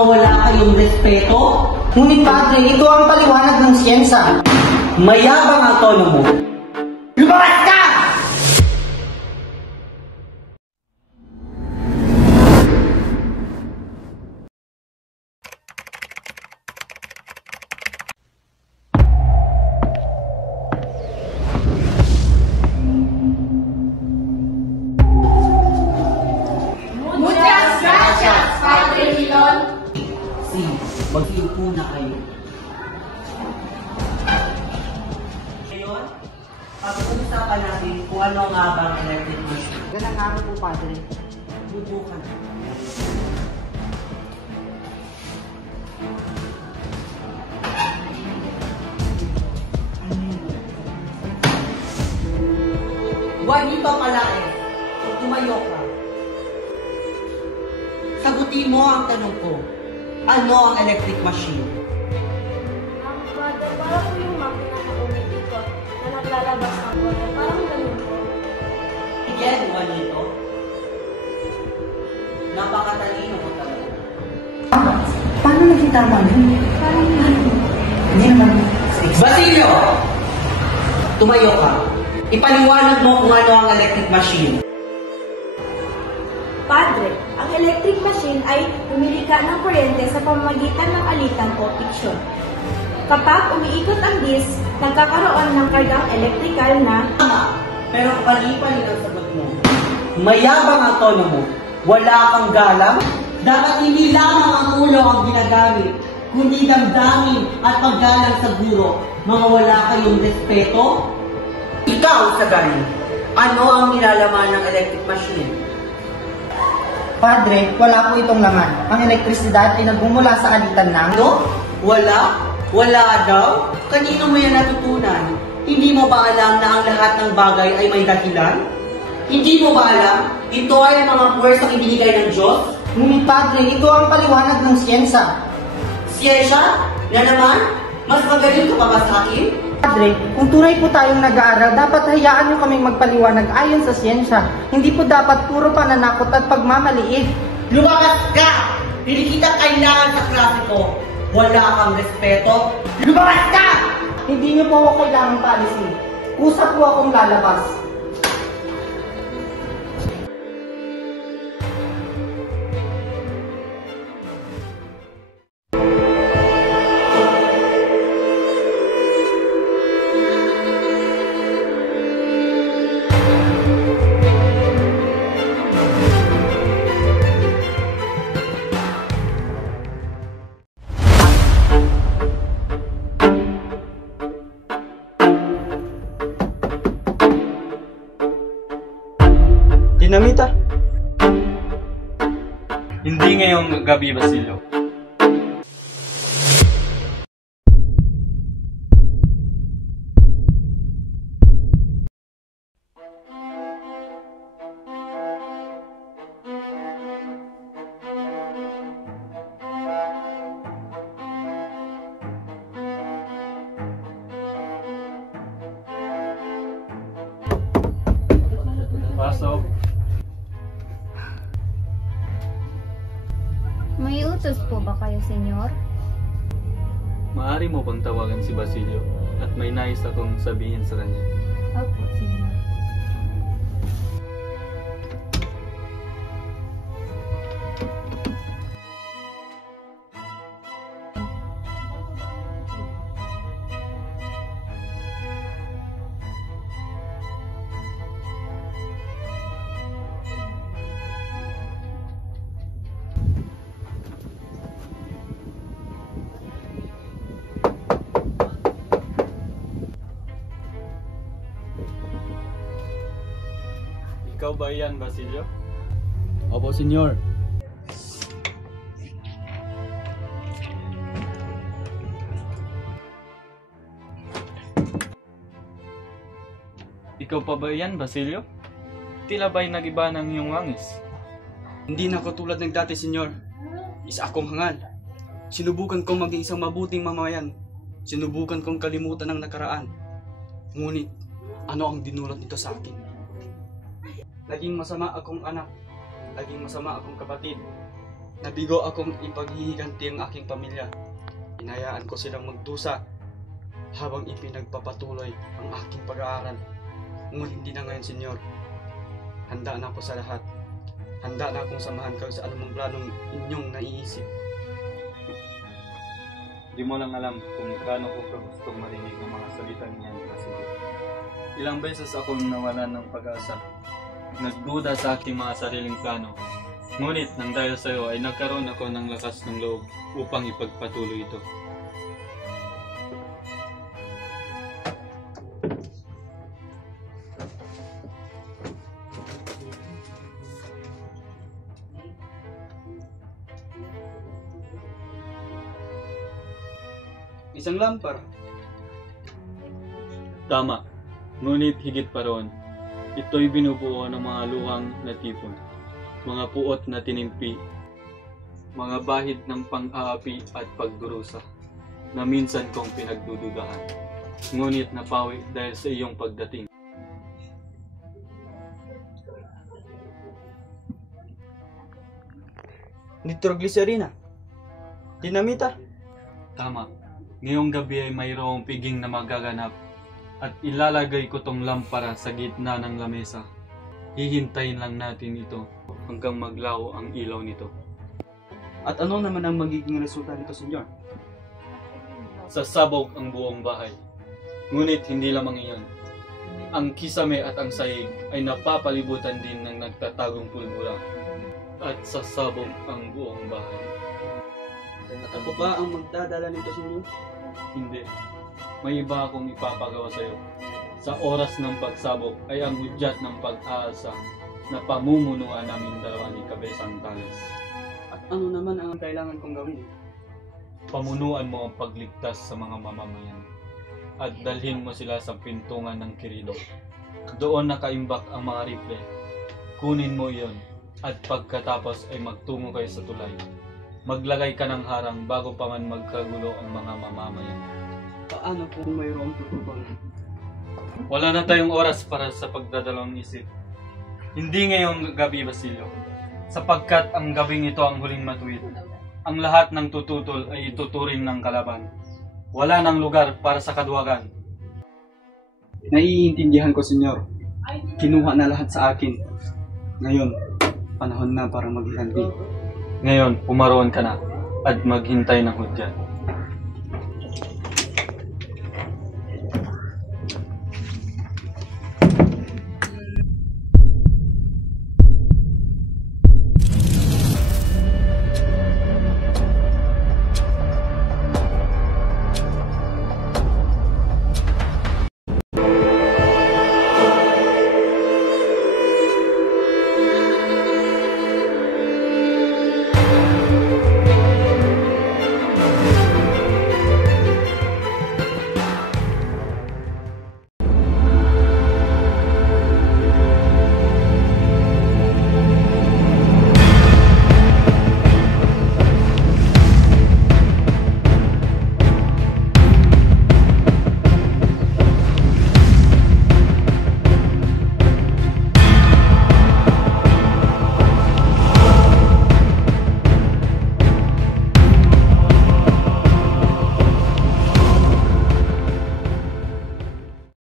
mga wala kayong respeto? Ngunit padre, ito ang paliwanag ng siyensa. Mayabang ang tono mo. Lumabas ka! Muchas gracias, Padre Milon. Mag-iupo na kayo. Ngayon, pag-uusapan natin kung ano nga ba ang electric machine. Ganang araw po, padre. Bubukan. Huwag dito malaki. Tumayo ka. Sagutin mo ang tanong ko. Ano ang electric machine? Father, parang po yung makina na umiikot na naglalabas ng bola. Parang ganun po. Again, Juanito. Napakatalino mo talaga. Paano naging tama yun? Parang ganun. Hindi naman. Basilio! Tumayo ka. Ipaliwanag mo kung ano ang electric machine. Padre, ang electric machine ay humilika ng kuryente sa pamamagitan ng alitan o friction. Kapag umiikot ang disk, nagkakaroon ng kargang electrical na Tama, pero pali-pali ang sagot mo. Mayabang ang tono mo. Wala kang galang. Dapat hindi lamang ang ulo ang ginagamit, kundi damdamin at paggalang sa guro. Mga wala kayong respeto. Ikaw, Sagani, ano ang nilalaman ng electric machine? Padre, wala po itong laman. Ang elektrisidad ay nagmumula sa alitan ng... Ano? Wala? Wala daw? Kanino mo yan natutunan? Hindi mo ba alam na ang lahat ng bagay ay may dahilan? Hindi mo ba alam? Ito ay mga puwersang ibinigay ng Diyos? Ngunit padre, ito ang paliwanag ng siyensa. Siyensya? Na naman? Mas magaling ka pa ba sa akin? Padre, kung tunay po tayong nag-aaral, dapat hayaan niyo kaming magpaliwanag ayon sa siyensya. Hindi po dapat puro pananakot at pagmamaliit. Lumakas ka! Hindi kita kailangan sa klase ko. Wala kang respeto. Lumakas ka! Hindi niyo po ako kailangang paalisin. Usap po akong lalabas. Dinamita. Hindi ngayong gabi, Basilio. Pasok. May utos po ba kayo, senyor? Maaari mo bang tawagan si Basilio at may nais akong sabihin sa kanya? Opo, senyor. Ikaw ba yan, Basilio? Opo, senyor. Ikaw pa ba yan, Basilio? Tila ba'y nagiba ng iyong wangis? Hindi na ako tulad ng dati, senyor. Isa akong hangal. Sinubukan kong maging isang mabuting mamayan. Sinubukan kong kalimutan ang nakaraan. Ngunit, ano ang dinulot nito sa akin? Naging masama akong anak. Naging masama akong kapatid. Nabigo akong ipaghihiganti ang aking pamilya. Inayaan ko silang magdusa habang ipinagpapatuloy ang aking pag-aaral. Ngunit hindi na ngayon, Senyor. Handa na ako sa lahat. Handa na akong samahan kayo sa anumang planong inyong naiisip. Di mo lang alam kung gaano ko gustong marinig ng mga salita niyan, Basilio. Ilang beses akong nawalan ng pag-asa. Nagduda sa aking mga sariling plano. Ngunit nang dahil sa iyo ay nagkaroon ako ng lakas ng loob upang ipagpatuloy ito. Isang lampar. Tama. Ngunit higit pa roon, ito'y binubuo ng mga luhang na tipon, mga puot na tinimpi, mga bahid ng pang-aapi at pagdurusa, na minsan kong pinagdududahan. Ngunit napawi dahil sa iyong pagdating. Nitroglycerina. Dinamita. Tama. Ngayong gabi ay mayroong piging na magaganap at ilalagay ko tong lampara sa gitna ng lamesa. Hihintayin lang natin ito hanggang maglaho ang ilaw nito. At ano naman ang magiging resulta nito, Senyor? Sasabog ang buong bahay. Ngunit hindi lamang iyon. Ang kisame at ang sahig ay napapalibutan din ng nagtatagong pulbura. At sasabog ang buong bahay. At ako ba ang magdadala nito, Senyor? Hindi. May iba akong ipapagawa sa iyo. Sa oras ng pagsabog ay ang hudyat ng pag-aasa na pamumunuan namin dalawa ni Kabesang Tales. At ano naman ang kailangan kong gawin? Pamunuan mo ang pagligtas sa mga mamamayan at dalhin mo sila sa pintungan ng Quirino. Doon nakaimbak ang mga rifle. Kunin mo iyon at pagkatapos ay magtungo kayo sa tulay. Maglagay ka ng harang bago pa man magkagulo ang mga mamamayan. Paano kung mayroong tutupang? Wala na tayong oras para sa pagdadalawang isip. Hindi ngayong gabi, Basilio, sapagkat ang gabing ito ang huling matuwid. Ang lahat ng tututol ay ituturing ng kalaban. Wala nang lugar para sa kaduwagan. Naiintindihan ko, Senyor. Kinuha na lahat sa akin. Ngayon, panahon na para maghiganti. Ngayon, pumaroon ka na at maghintay ng hudyat.